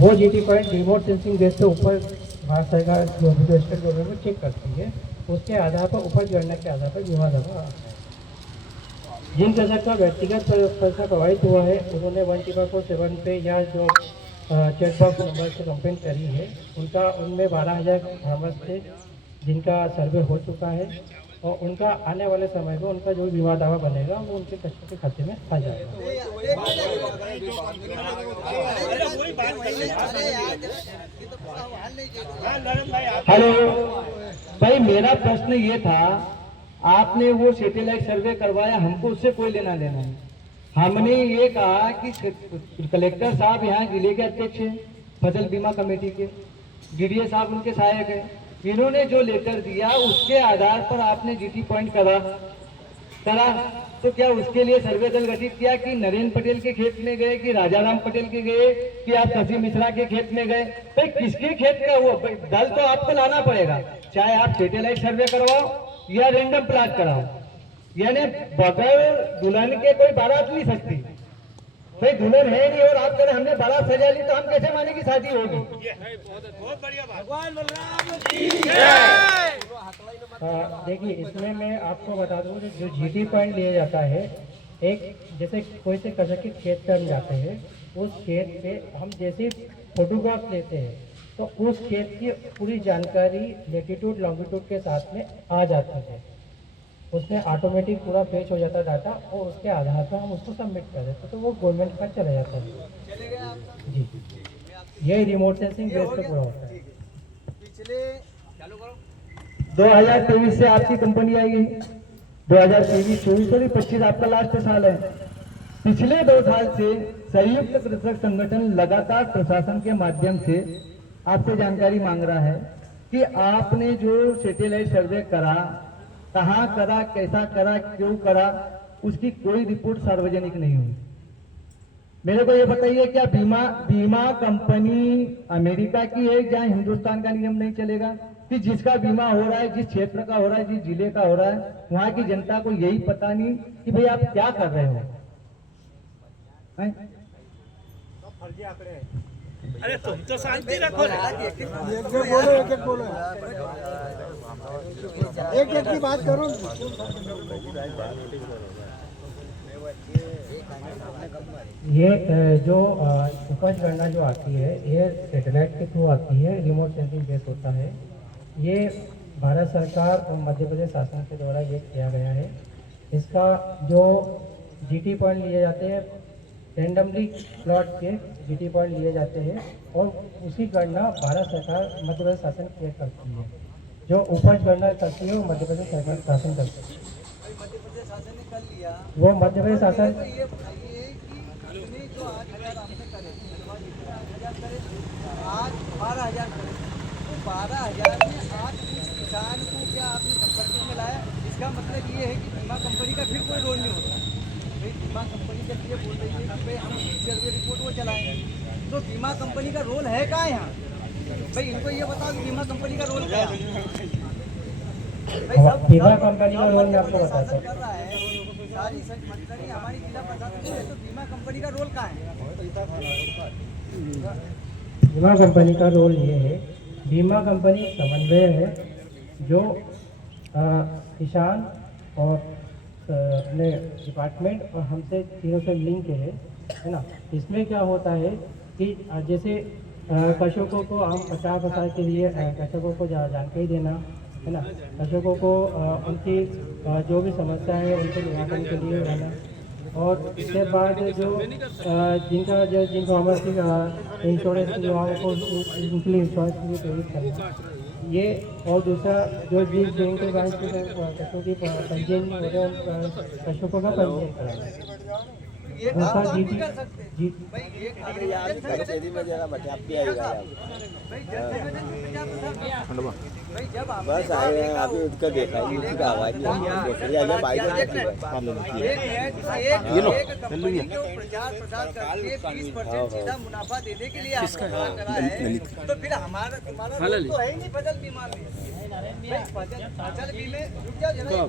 वो GT point remote sensing base पे ऊपर भारत सरकार जो स्टेट गवर्नमेंट चेक करती है, उसके आधार पर उपज गणना के आधार पर बीमा दावा आता है। जिन कृषक का व्यक्तिगत पैसा प्रभावित हुआ है उन्होंने 14447 पे या जो चेक बॉक्स नंबर से कंप्लेंट करी है, उनमें 12,000 फार्मर्स थे जिनका सर्वे हो चुका है और उनका आने वाले समय में उनका जो बीमा दावा बनेगा वो उनके कृषक के खाते में आ जाएगा। हेलो भाई, मेरा प्रश्न ये था, आपने वो सैटेलाइट सर्वे करवाया, हमको उससे कोई लेना देना नहीं। हमने ये कहा कि कलेक्टर साहब यहाँ जिले के अध्यक्ष हैं फसल बीमा कमेटी के, डीडीए साहब उनके सहायक हैं, इन्होंने जो लेटर दिया उसके आधार पर आपने जीटी पॉइंट करा, तो क्या उसके लिए सर्वे दल गठित किया कि नरेंद्र पटेल के खेत में गए, कि राजाराम पटेल के गए, कि आप शशि मिश्रा के खेत में गए? भाई किसके खेत का वो दल तो आपको लाना पड़ेगा, चाहे आप सैटेलाइट सर्वे करवाओ या रेंडम प्लाट कराओ। यानी बगैर दुल्हन के कोई बारात नहीं सकती। भाई दुल्हन है नहीं और आप करें हमने बारात सजा ली तो हम कैसे माने की शादी होगी? बहुत बढ़िया बात। देखिए, इसमें मैं आपको बता दूं कि जो जीटी पॉइंट लिया जाता है, एक जैसे कोई से कृषक के खेत पर हम जाते हैं, उस खेत पे हम जैसे फोटोग्राफ लेते हैं तो उस खेत की पूरी जानकारी लेटीट्यूड लॉन्गिट्यूड के साथ में आ जाती है, उसमें ऑटोमेटिक पूरा फेच हो जाता है डाटा और उसके आधार पर हम उसको सबमिट कर देते हैं तो वो गवर्नमेंट का चला जाता है। जी, ये रिमोट सेंसिंग बेस पे पूरा होता है। पिछले 2023 से आपकी कंपनी आई है, 2023, 24 और 25 आपका लास्ट साल है। पिछले 2 साल से संयुक्त कृषक संगठन लगातार प्रशासन के माध्यम से आपसे जानकारी मांग रहा है कि आपने जो सैटेलाइट सर्वे करा, कहाँ करा, कैसा करा, क्यों करा, उसकी कोई रिपोर्ट सार्वजनिक नहीं हुई। मेरे को ये बताइए, क्या बीमा कंपनी अमेरिका की है जहाँ हिंदुस्तान का नियम नहीं चलेगा कि जिसका बीमा हो रहा है, जिस क्षेत्र का हो रहा है, जिस जिले का हो रहा है, वहां की जनता को यही पता नहीं कि भाई आप क्या कर रहे हो? अरे तुम तो शांति रखो ना। एक की बात करो। ये जो उपज गणना जो आती है ये सैटेलाइट के थ्रू आती है, रिमोट सेंसिंग बेस होता है। ये भारत सरकार और मध्य प्रदेश शासन के द्वारा ये किया गया है। इसका जो जीटी पॉइंट लिए जाते हैं, रेंडमली प्लॉट के जीटी पॉइंट लिए जाते हैं और उसकी गणना भारत सरकार मध्य प्रदेश शासन किया करती है। जो उपज गणना करती है वो मध्य प्रदेश सरकार शासन करती है। मध्य प्रदेश शासन ने कर लिया, वो मध्य प्रदेश शासन तो ये बताइए कि इसने जो 8,000 आपने करे, 8,000 करे, आज 12,000 करे, तो 12,000 में आज उस किसान को क्या आपने संपर्क में लाया? इसका मतलब ये है कि बीमा कंपनी का फिर कोई रोल नहीं होता। भाई बीमा कंपनी जब ये बोल रही है कि भाई हम सर्वे रिपोर्ट वो चलाएंगे, तो बीमा कंपनी का रोल है कहाँ यहाँ? भाई इनको ये बताओ कि बीमा कंपनी का रोल क्या है? बीमा कंपनी का रोल मैं आपको बताता हूँ। कर रहा है सारी मंत्री हमारी जिला प्रशासन है, तो बीमा कंपनी का रोल कहाँ है? बीमा कंपनी का रोल ये है, बीमा कंपनी समन्वय है जो किसान और अपने डिपार्टमेंट और हमसे तीनों से लिंक है ना। इसमें क्या होता है कि जैसे कृषकों को हम 50% के लिए कृषकों को जानकारी देना है ना, कृषकों को उनकी जो भी समस्या है उनके निराकरण के लिए रहना, और इसके बाद जो जिन फार्मर्स की इंश्योरेंस की को उनके लिए इंश्योरेंस के लिए प्रेरित करना ये, और दूसरा जो जिस बैंक के ब्रांच के कृषकों की पंजीयन कृषकों का पंजीयन कराना। ये दूसरा काम तो आप जीटी नहीं कर सकते। जी भाई एक भाई जब आपने बस आए हैं अभी उसका देखा है, उसका आवाज नहीं एक कंपनी को प्रचार प्रसार करके 20% सीधा मुनाफा देने के लिए आपने करा है, तो फिर तुम्हारा तो है ही नहीं फसल बीमा में। फसल बीमे रुक जाओ जरा।